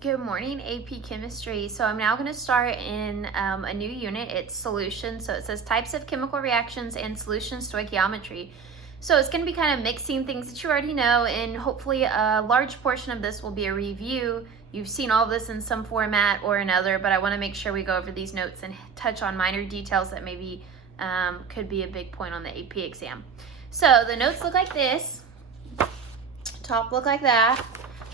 Good morning, AP Chemistry. So I'm now going to start in a new unit. It's solutions. So it says types of chemical reactions and solution stoichiometry. So it's going to be kind of mixing things that you already know, and hopefully a large portion of this will be a review. You've seen all of this in some format or another, but I want to make sure we go over these notes and touch on minor details that maybe could be a big point on the AP exam. So the notes look like this. Top look like that.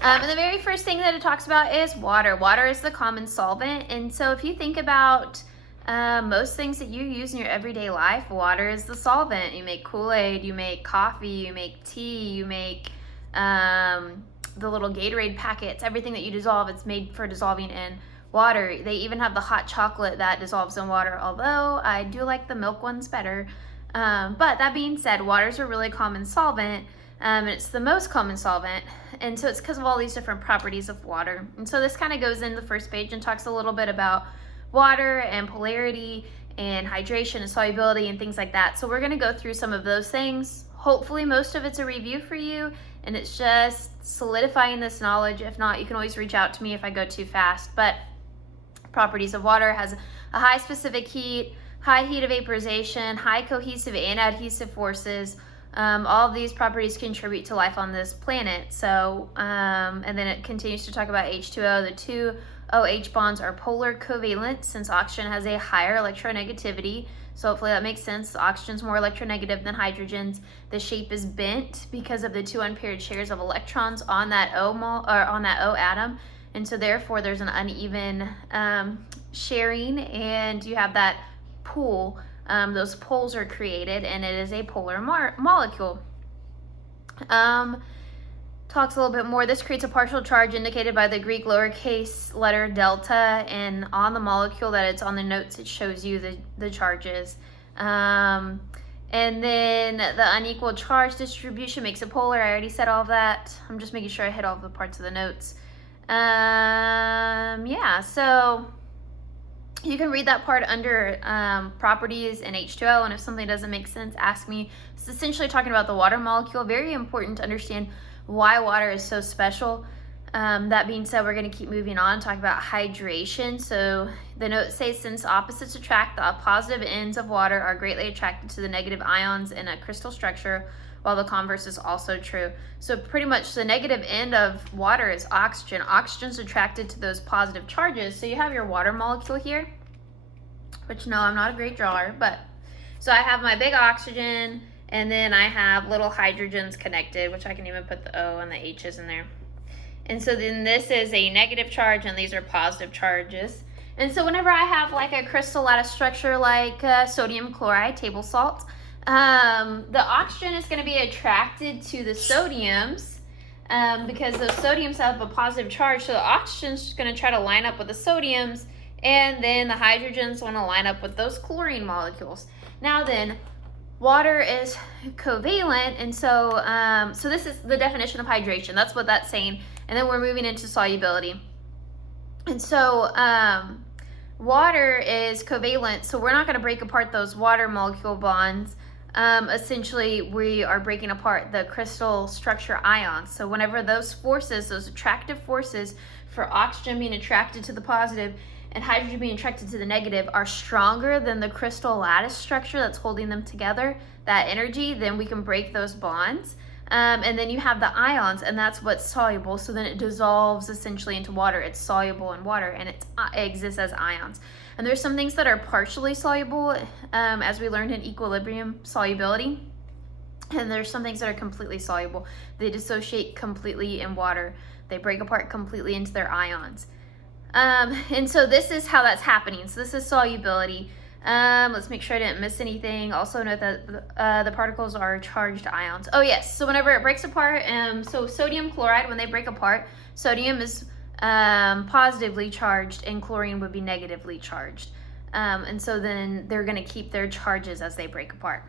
And the very first thing that it talks about is water. Water is the common solvent. And so if you think about most things that you use in your everyday life, water is the solvent. You make Kool-Aid, you make coffee, you make tea, you make the little Gatorade packets. Everything that you dissolve, it's made for dissolving in water. They even have the hot chocolate that dissolves in water, although I do like the milk ones better. But that being said, water is a really common solvent. And it's the most common solvent, and so it's because of all these different properties of water. And so this kind of goes in the first page and talks a little bit about water and polarity and hydration and solubility and things like that. So we're going to go through some of those things. Hopefully most of it's a review for you, and it's just solidifying this knowledge. If not, you can always reach out to me if I go too fast. But properties of water: has a high specific heat, high heat of vaporization, high cohesive and adhesive forces. All of these properties contribute to life on this planet. So, and then it continues to talk about H2O. The two OH bonds are polar covalent, since oxygen has a higher electronegativity. So hopefully that makes sense. Oxygen's more electronegative than hydrogen's. The shape is bent because of the two unpaired shares of electrons on that O atom, and so therefore there's an uneven sharing, and you have that pool. Those poles are created, and it is a polar molecule. Talks a little bit more. This creates a partial charge indicated by the Greek lowercase letter delta, and on the molecule that it's on the notes, it shows you the charges. And then the unequal charge distribution makes it polar. I already said all of that. I'm just making sure I hit all the parts of the notes. Yeah, so you can read that part under properties in H2O, and if something doesn't make sense, ask me. It's essentially talking about the water molecule. Very important to understand why water is so special. That being said, we're going to keep moving on, talk about hydration. So the notes say, since opposites attract, the positive ends of water are greatly attracted to the negative ions in a crystal structure, while the converse is also true. So pretty much the negative end of water is oxygen. Oxygen's attracted to those positive charges. So you have your water molecule here, which, no, I'm not a great drawer, but so I have my big oxygen, and then I have little hydrogens connected, which I can even put the O and the H's in there. And so then this is a negative charge, and these are positive charges. And so whenever I have like a crystal lattice structure like sodium chloride, table salt, the oxygen is going to be attracted to the sodiums because those sodiums have a positive charge. So the oxygen's just going to try to line up with the sodiums, and then the hydrogens want to line up with those chlorine molecules. Now then, water is covalent, and so so this is the definition of hydration. That's what that's saying. And then we're moving into solubility. And so water is covalent, so we're not going to break apart those water molecule bonds. Essentially, we are breaking apart the crystal structure ions. So whenever those forces, those attractive forces for oxygen being attracted to the positive and hydrogen being attracted to the negative are stronger than the crystal lattice structure that's holding them together, that energy, then we can break those bonds. And then you have the ions, and that's what's soluble. So then it dissolves essentially into water. It's soluble in water, and it exists as ions. And there's some things that are partially soluble, as we learned in equilibrium solubility. And there's some things that are completely soluble. They dissociate completely in water. They break apart completely into their ions. And so this is how that's happening. So this is solubility. Let's make sure I didn't miss anything. Also note that the particles are charged ions. Oh yes, so whenever it breaks apart, so sodium chloride, when they break apart, sodium is positively charged and chlorine would be negatively charged. And so then they're going to keep their charges as they break apart.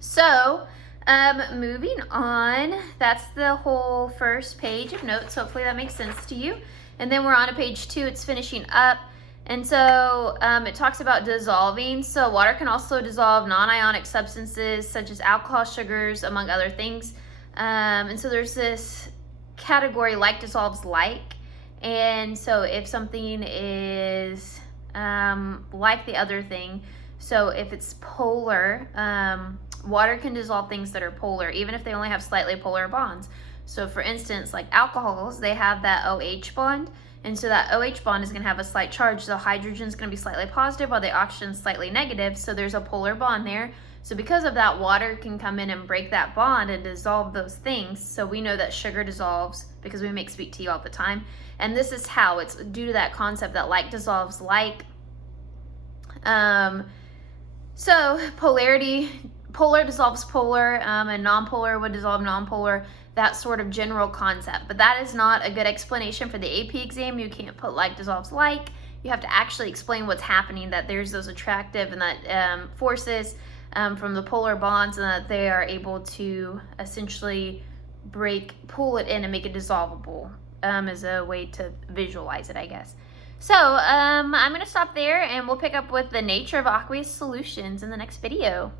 So moving on, that's the whole first page of notes. Hopefully that makes sense to you. And then we're on to page 2. It's finishing up. And so it talks about dissolving. So water can also dissolve non-ionic substances such as alcohol, sugars, among other things. And so there's this category like dissolves like. And so if something is like the other thing, so if it's polar, water can dissolve things that are polar, even if they only have slightly polar bonds. So for instance, like alcohols, they have that OH bond. And so that OH bond is going to have a slight charge. So hydrogen is going to be slightly positive while the oxygen is slightly negative. So there's a polar bond there. So because of that, water can come in and break that bond and dissolve those things. So we know that sugar dissolves because we make sweet tea all the time. And this is how it's due to that concept that like dissolves like. So polar dissolves polar, and nonpolar would dissolve nonpolar, that sort of general concept. But that is not a good explanation for the AP exam. You can't put like dissolves like. You have to actually explain what's happening, that there's those attractive and that forces from the polar bonds, and that they are able to essentially pull it in and make it dissolvable, as a way to visualize it, I guess. So I'm going to stop there, and we'll pick up with the nature of aqueous solutions in the next video.